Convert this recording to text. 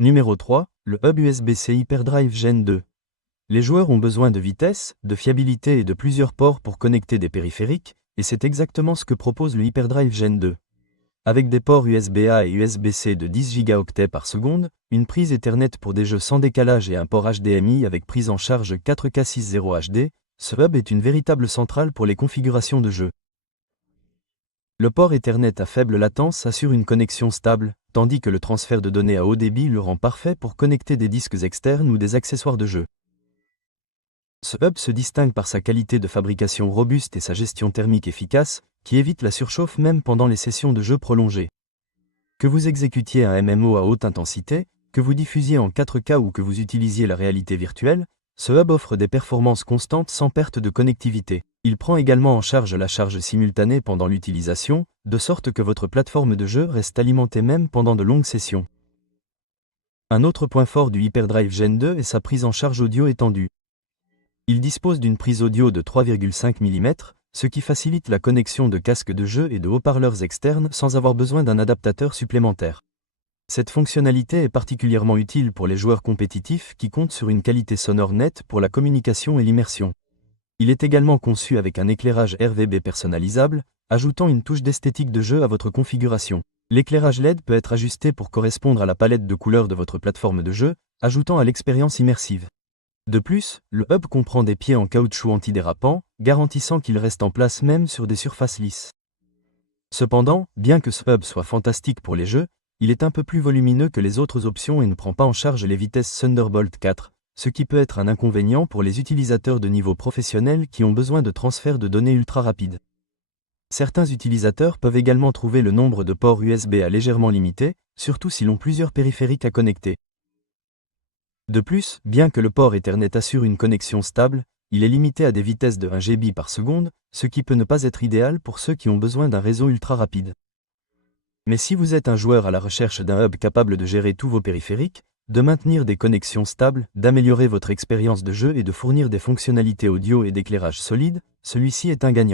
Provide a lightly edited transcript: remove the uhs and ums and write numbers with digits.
Numéro 3, le hub USB-C Hyperdrive Gen 2. Les joueurs ont besoin de vitesse, de fiabilité et de plusieurs ports pour connecter des périphériques, et c'est exactement ce que propose le Hyperdrive Gen 2. Avec des ports USB-A et USB-C de 10 Go par seconde, une prise Ethernet pour des jeux sans décalage et un port HDMI avec prise en charge 4K60 HD, ce hub est une véritable centrale pour les configurations de jeux. Le port Ethernet à faible latence assure une connexion stable, tandis que le transfert de données à haut débit le rend parfait pour connecter des disques externes ou des accessoires de jeu. Ce hub se distingue par sa qualité de fabrication robuste et sa gestion thermique efficace, qui évite la surchauffe même pendant les sessions de jeu prolongées. Que vous exécutiez un MMO à haute intensité, que vous diffusiez en 4K ou que vous utilisiez la réalité virtuelle, ce hub offre des performances constantes sans perte de connectivité. Il prend également en charge la charge simultanée pendant l'utilisation, de sorte que votre plateforme de jeu reste alimentée même pendant de longues sessions. Un autre point fort du Hyperdrive Gen 2 est sa prise en charge audio étendue. Il dispose d'une prise audio de 3,5 mm, ce qui facilite la connexion de casques de jeu et de haut-parleurs externes sans avoir besoin d'un adaptateur supplémentaire. Cette fonctionnalité est particulièrement utile pour les joueurs compétitifs qui comptent sur une qualité sonore nette pour la communication et l'immersion. Il est également conçu avec un éclairage RGB personnalisable, ajoutant une touche d'esthétique de jeu à votre configuration. L'éclairage LED peut être ajusté pour correspondre à la palette de couleurs de votre plateforme de jeu, ajoutant à l'expérience immersive. De plus, le hub comprend des pieds en caoutchouc antidérapant, garantissant qu'il reste en place même sur des surfaces lisses. Cependant, bien que ce hub soit fantastique pour les jeux, il est un peu plus volumineux que les autres options et ne prend pas en charge les vitesses Thunderbolt 4, ce qui peut être un inconvénient pour les utilisateurs de niveau professionnel qui ont besoin de transferts de données ultra rapides. Certains utilisateurs peuvent également trouver le nombre de ports USB-A légèrement limité, surtout s'ils ont plusieurs périphériques à connecter. De plus, bien que le port Ethernet assure une connexion stable, il est limité à des vitesses de 1 Gbps par seconde, ce qui peut ne pas être idéal pour ceux qui ont besoin d'un réseau ultra rapide. Mais si vous êtes un joueur à la recherche d'un hub capable de gérer tous vos périphériques, de maintenir des connexions stables, d'améliorer votre expérience de jeu et de fournir des fonctionnalités audio et d'éclairage solides, celui-ci est un gagnant.